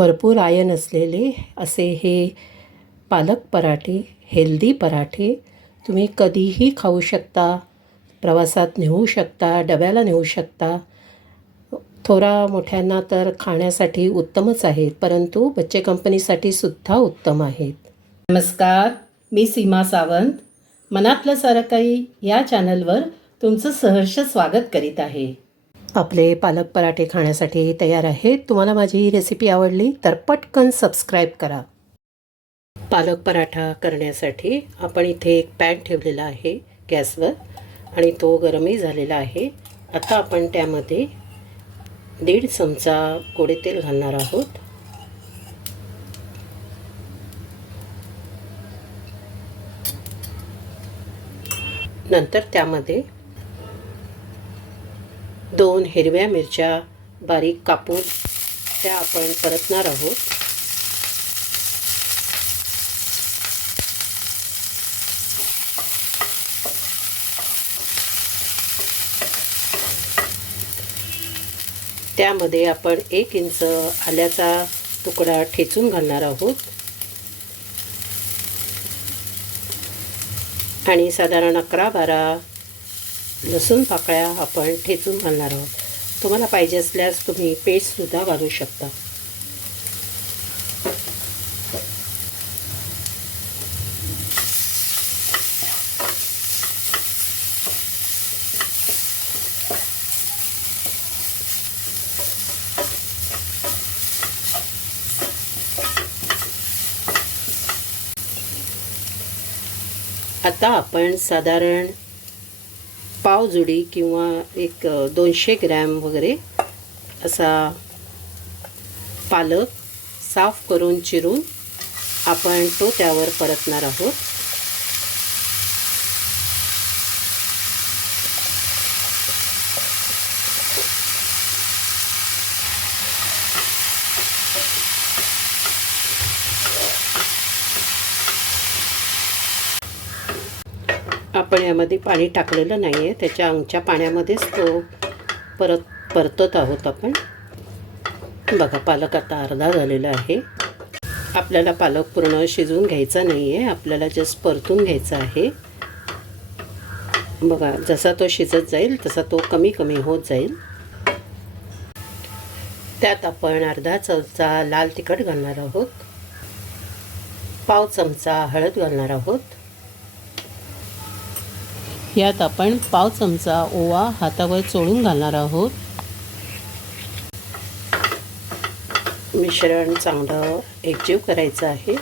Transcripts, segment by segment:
भरपूर आयन असलेले असे हे पालक पराठे हेल्दी पराठे तुम्ही कधीही खाऊ शकता प्रवासात नेऊ शकता डब्याला नेऊ शकता. थोरा मोठ्यांना तर खाण्यासाठी उत्तमच आहेत परंतु बच्चे कंपनीसाठी सुद्धा उत्तम आहेत. नमस्कार मी सीमा सावंत. मनातलं सारं काही या चॅनलवर तुमचं सहर्ष स्वागत करीत आहे. आपले पालक पराठे खाण्यासाठी तयार आहेत. तुम्हाला माझी ही रेसिपी आवडली तर पटकन सबस्क्राईब करा. पालक पराठा करण्यासाठी आपण इथे एक पॅन ठेवलेला आहे गॅसवर आणि तो गरमही झालेला आहे. आता आपण त्यामध्ये दीड चमचा गोडे तेल घालणार आहोत. नंतर त्यामध्ये दोन हिरव्या मिरच्या बारीक कापून त्या आपण परतणार आहोत. त्यामध्ये आपण एक इंच आल्याचा तुकडा ठेचून घालणार आहोत. आणि साधारण अकरा बारा लसूण पाकळ्या आपण ठेचून घालणार आहोत. तुम्हाला पाहिजे असल्यास तुम्ही पेस्टसुद्धा घालू शकता. आता आपण साधारण पावजुडी किंवा एक दोनशे ग्रॅम वगैरे असा पालक साफ करून चिरून आपण तो त्यावर परतणार आहोत आपण यामध्ये पाणी टाकलेलं नाही आहे त्याच्या अंगच्या पाण्यामध्येच तो परत परतत आहोत आपण. बघा पालक आता अर्धा झालेला आहे. आपल्याला पालक पूर्ण शिजवून घ्यायचा नाही आहे आपल्याला जस्ट परतून घ्यायचा आहे. बघा जसा तो शिजत जाईल तसा तो कमी कमी होत जाईल. त्यात आपण अर्धा चमचा लाल तिखट घालणार आहोत. पाव चमचा हळद घालणार आहोत. यात आपण पाव चमचा ओवा हातावर चोळून घालणार आहोत. मिश्रण चांगलं एकजीव करायचं आहे.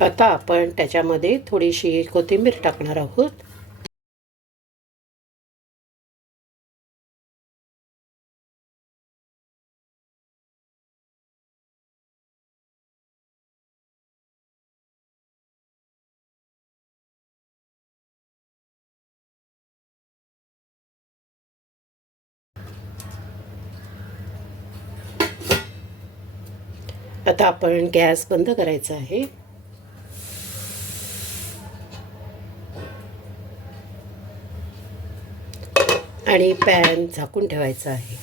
आता आपण त्याच्यामध्ये थोडीशी कोथिंबीर टाकणार आहोत. आता आपण गॅस बंद करायचा आहे. आणि पॅन झाकून ठेवायचा आहे.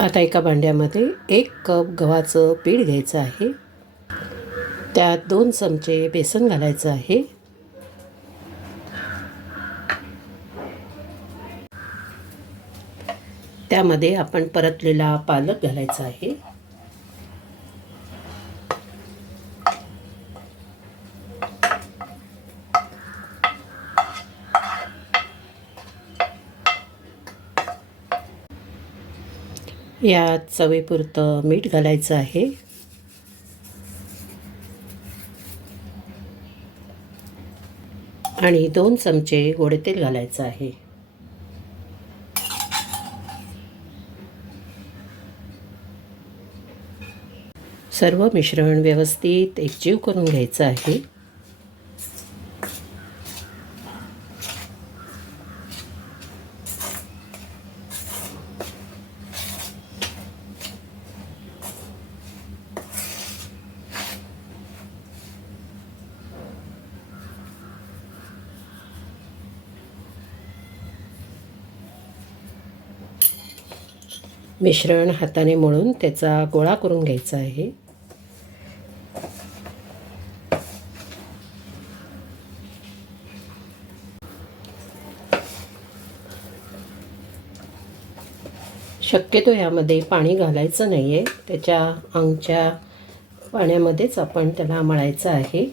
आता एका भांड्यामध्ये एक कप गव्हाचं पीठ घ्यायचं आहे. त्यात दोन चमचे बेसन घालायचं आहे. त्यामध्ये आपण परतलेला पालक घालायचा आहे. यात चवीपुरतं मीठ घालायचं आहे. आणि दोन चमचे गोडे तेल घालायचं आहे. सर्व मिश्रण व्यवस्थित एकजीव करून घ्यायचं आहे. मिश्रण हाताने मळून त्याचा गोळा करून घ्यायचा आहे. शक्यतो यामध्ये पाणी घालायचं नाही आहे त्याच्या अंगच्या पाण्यामध्येच आपण त्याला मळायचं आहे.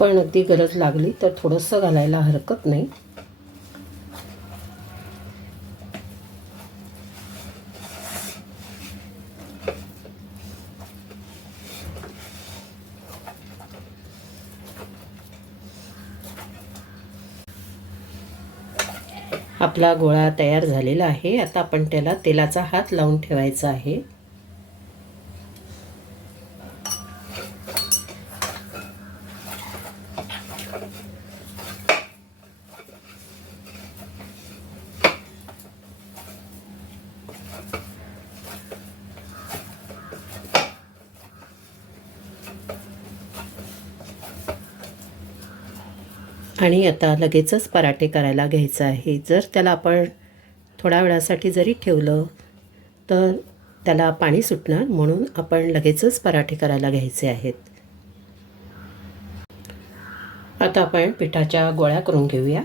पण अगदी गरज लागली तर थोडंसं घालायला हरकत नाही. आपला गोळा तयार झालेला आहे. आता आपण त्याला तेलाचा हात लावून ठेवायचा आहे. आणि आता लगेचच पराठे करायला घ्यायचं आहे. जर त्याला आपण थोड्या वेळासाठी जरी ठेवलं तर त्याला पाणी सुटणार म्हणून आपण लगेचच पराठे करायला घ्यायचे आहेत. आता आपण पिठाच्या गोळ्या करून घेऊया.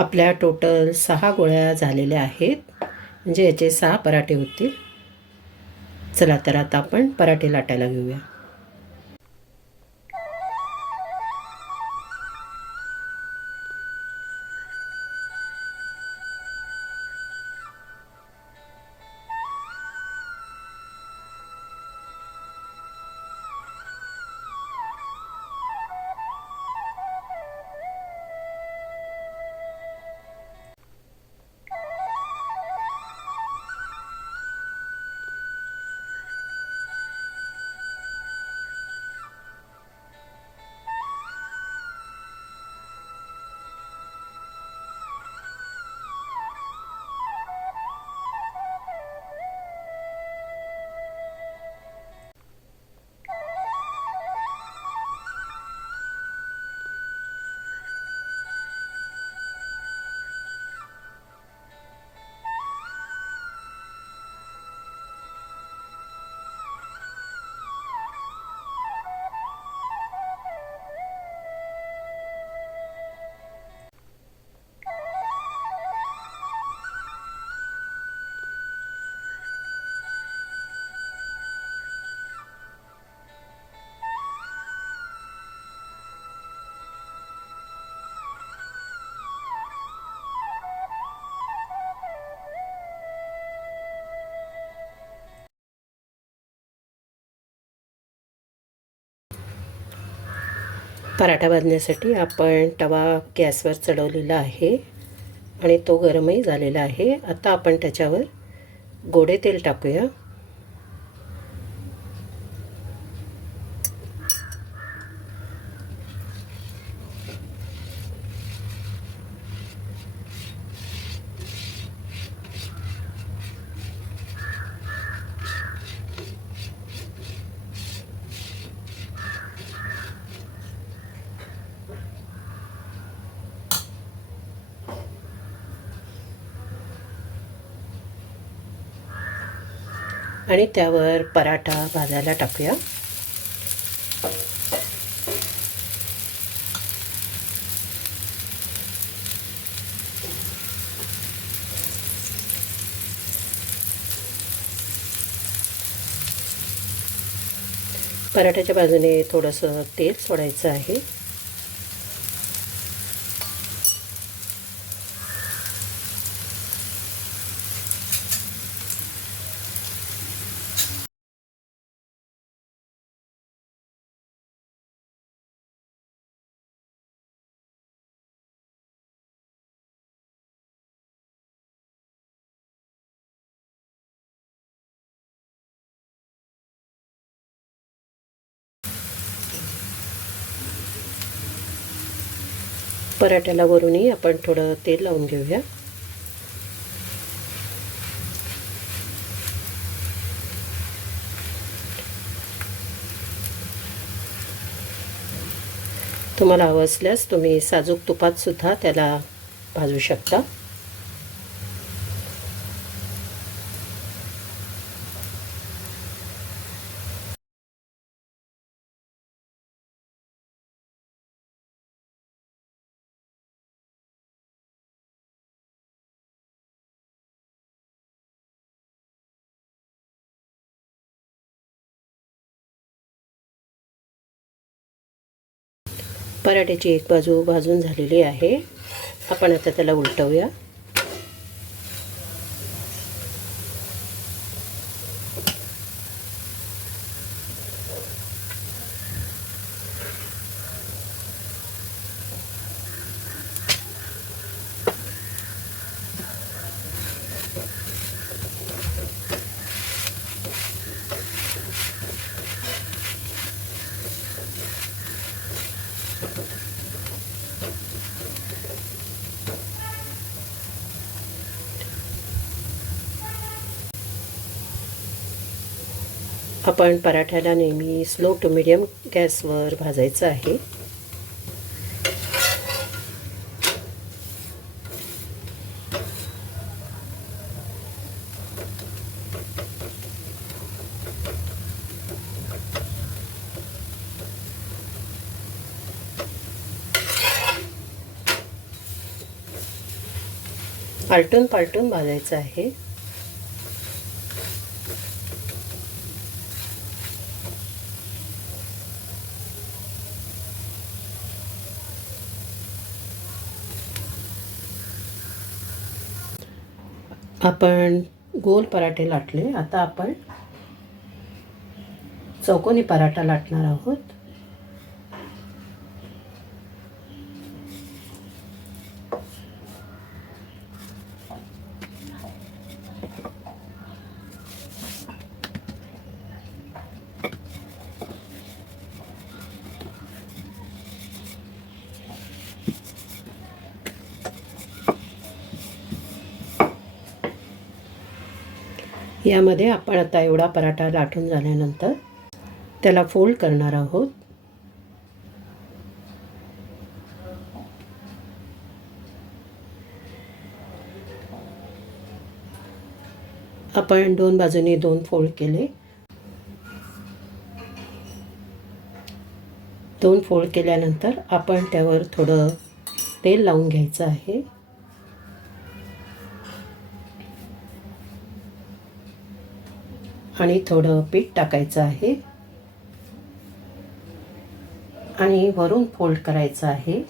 आपल्या टोटल सहा गोळ्या झालेल्या आहेत. म्हणजे याचे सहा पराठे होतील. चला तर आता आपण पराठे लाटायला घेऊया. पराठा भाजण्यासाठी आपण तवा गॅसवर चढवलेला आहे आणि तो गरमही झालेला आहे. आता आपण त्याच्यावर गोडे तेल टाकूया. आणि त्यावर पराठा भाजायला टाकूया. पराठ्याच्या बाजूने थोडंसं तेल सोडायचं आहे. पराठ्याला वरूनही आपण थोडं तेल लावून घेऊया. तुम्हाला हवं असल्यास तुम्ही साजूक तुपात सुद्धा त्याला भाजू शकता. पराठ्याची एक बाजू भाजून झालेली आहे. आपण आता त्याला उलटवूया. आपण पराठ्याला नेहमी स्लो टू मिडियम गॅसवर भाजायचं आहे. आलटून पालटून भाजायचं आहे. आपण गोल पराठे लाटले. आता आपण चौकोनी पराठा लाटणार आहोत. यामध्ये आपण आता एवढा पराठा लाटून झाल्यानंतर त्याला फोल्ड करणार आहोत. आपण दोन बाजूनी दोन फोल्ड केले. दोन फोल्ड केल्यानंतर आपण त्यावर थोडं तेल लावून घ्यायचं आहे. आणि थोडं पीठ टाकायचं आहे. आणि वरून फोल्ड करायचं आहे.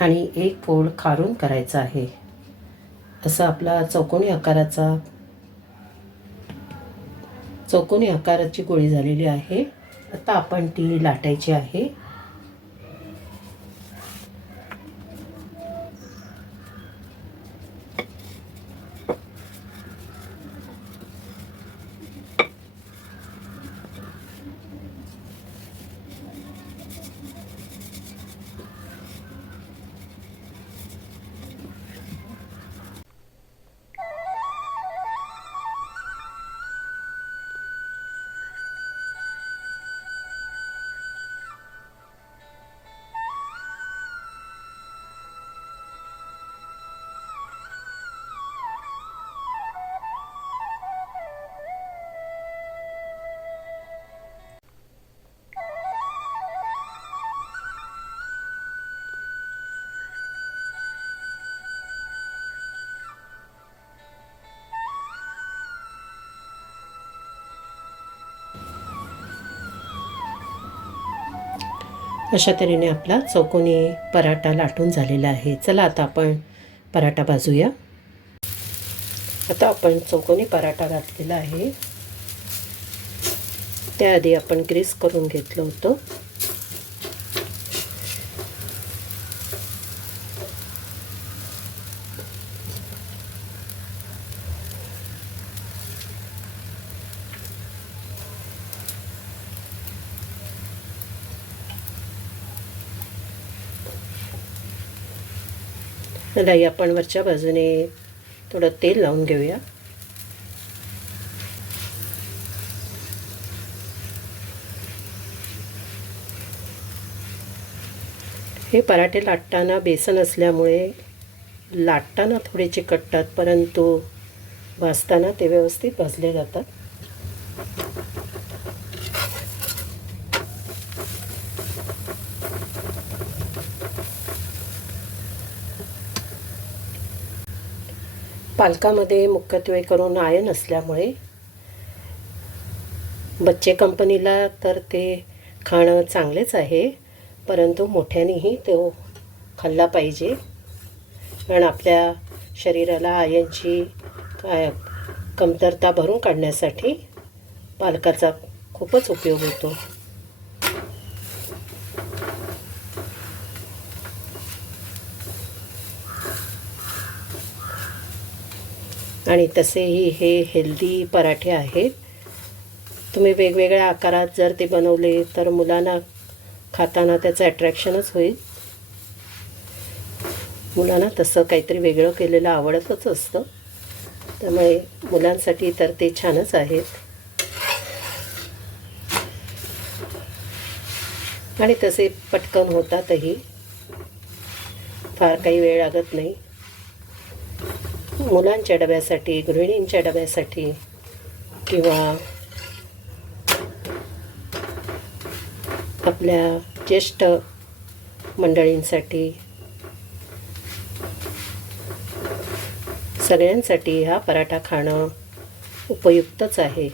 आणि एक फोल्ड खारून करायचा आहे. असं आपला चौकोनी आकाराचा चौकोनी आकाराची गोळी झालेली आहे. आता आपण ती लाटायची आहे. अशा तऱ्हेने आपला चौकोनी पराठा लाटून झालेला आहे. चला आता आपण पराठा भाजूया. आता आपण चौकोनी पराठा घातलेला आहे. त्याआधी आपण ग्रीस करून घेतलं होतं. नाही आपण वरच्या बाजूने थोडं तेल लावून घेऊया. हे पराठे लाटताना बेसन असल्यामुळे लाटताना थोडे चिकटतात परंतु भाजताना ते व्यवस्थित भाजले जातात. पालकामध्ये मुख्यत्वे करून आयन असल्यामुळे बच्चे कंपनीला तर ते खाणं चांगलेच आहे परंतु मोठ्यानेही तो खाल्ला पाहिजे. कारण आपल्या शरीराला आयनची काय कमतरता भरून काढण्यासाठी पालकाचा खूपच उपयोग होतो. आणि तसेही हे हेल्दी पराठे आहेत. तुम्ही वेगवेगळ्या आकारात जर ते बनवले तर मुलांना खाताना त्याचं अट्रॅक्शनच होईल. मुलांना तसं काहीतरी वेगळं केलेलं आवडतच असतं. त्यामुळे मुलांसाठी तर ते छानच आहेत. आणि तसे पटकन होतातही. फार काही वेळ लागत नाही. मुलांच्या डब्यासाठी गृहिणींच्या डब्यासाठी किंवा आपल्या ज्येष्ठ मंडळींसाठी सगळ्यांसाठी हा पराठा खाणं उपयुक्तच आहे.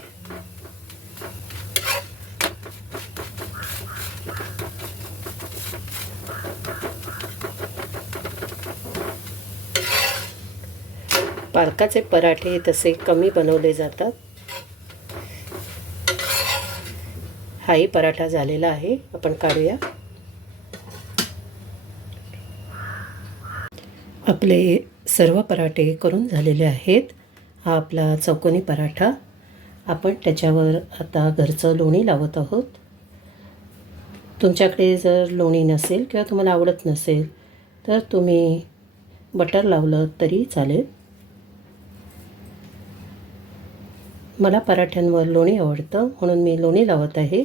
पालकाचे पराठे तसे कमी बनवले जातात. हाही पराठा झालेला आहे. आपण काढूया. आपले सर्व पराठे करून झालेले आहेत. हा आपला चौकोनी पराठा. आपण त्याच्यावर आता घरचं लोणी लावत आहोत. तुमच्याकडे जर लोणी नसेल किंवा तुम्हाला आवडत नसेल तर तुम्ही बटर लावलं तरी चालेल. मला पराठ्यांवर लोणी आवडतं म्हणून मी लोणी लावत आहे.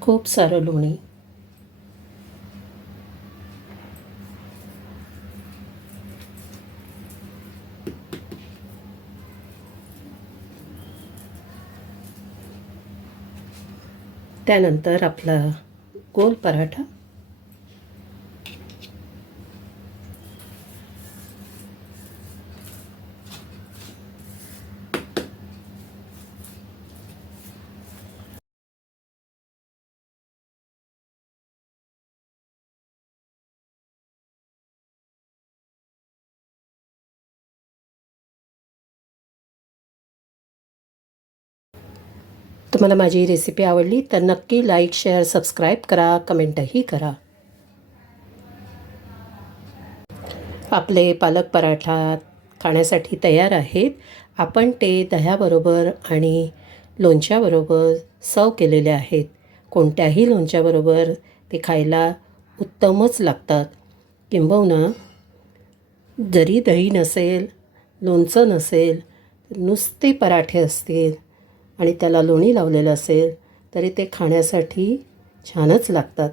खूप सारं लोणी. त्यानंतर आपला गोल पराठा. तुम्हाला माझी रेसिपी आवडली तर नक्की लाईक शेअर सबस्क्राईब करा कमेंटही करा. आपले पालक पराठा खाण्यासाठी तयार आहेत. आपण ते दह्याबरोबर आणि लोणच्याबरोबर सर्व केलेले आहेत. कोणत्याही लोणच्याबरोबर ते खायला उत्तमच लागतात. किंबहुना जरी दही नसेल लोणचं नसेल नुसते पराठे असतील आणि त्याला लोणी लावलेलं असेल तरी ते खाण्यासाठी छानच लागतात.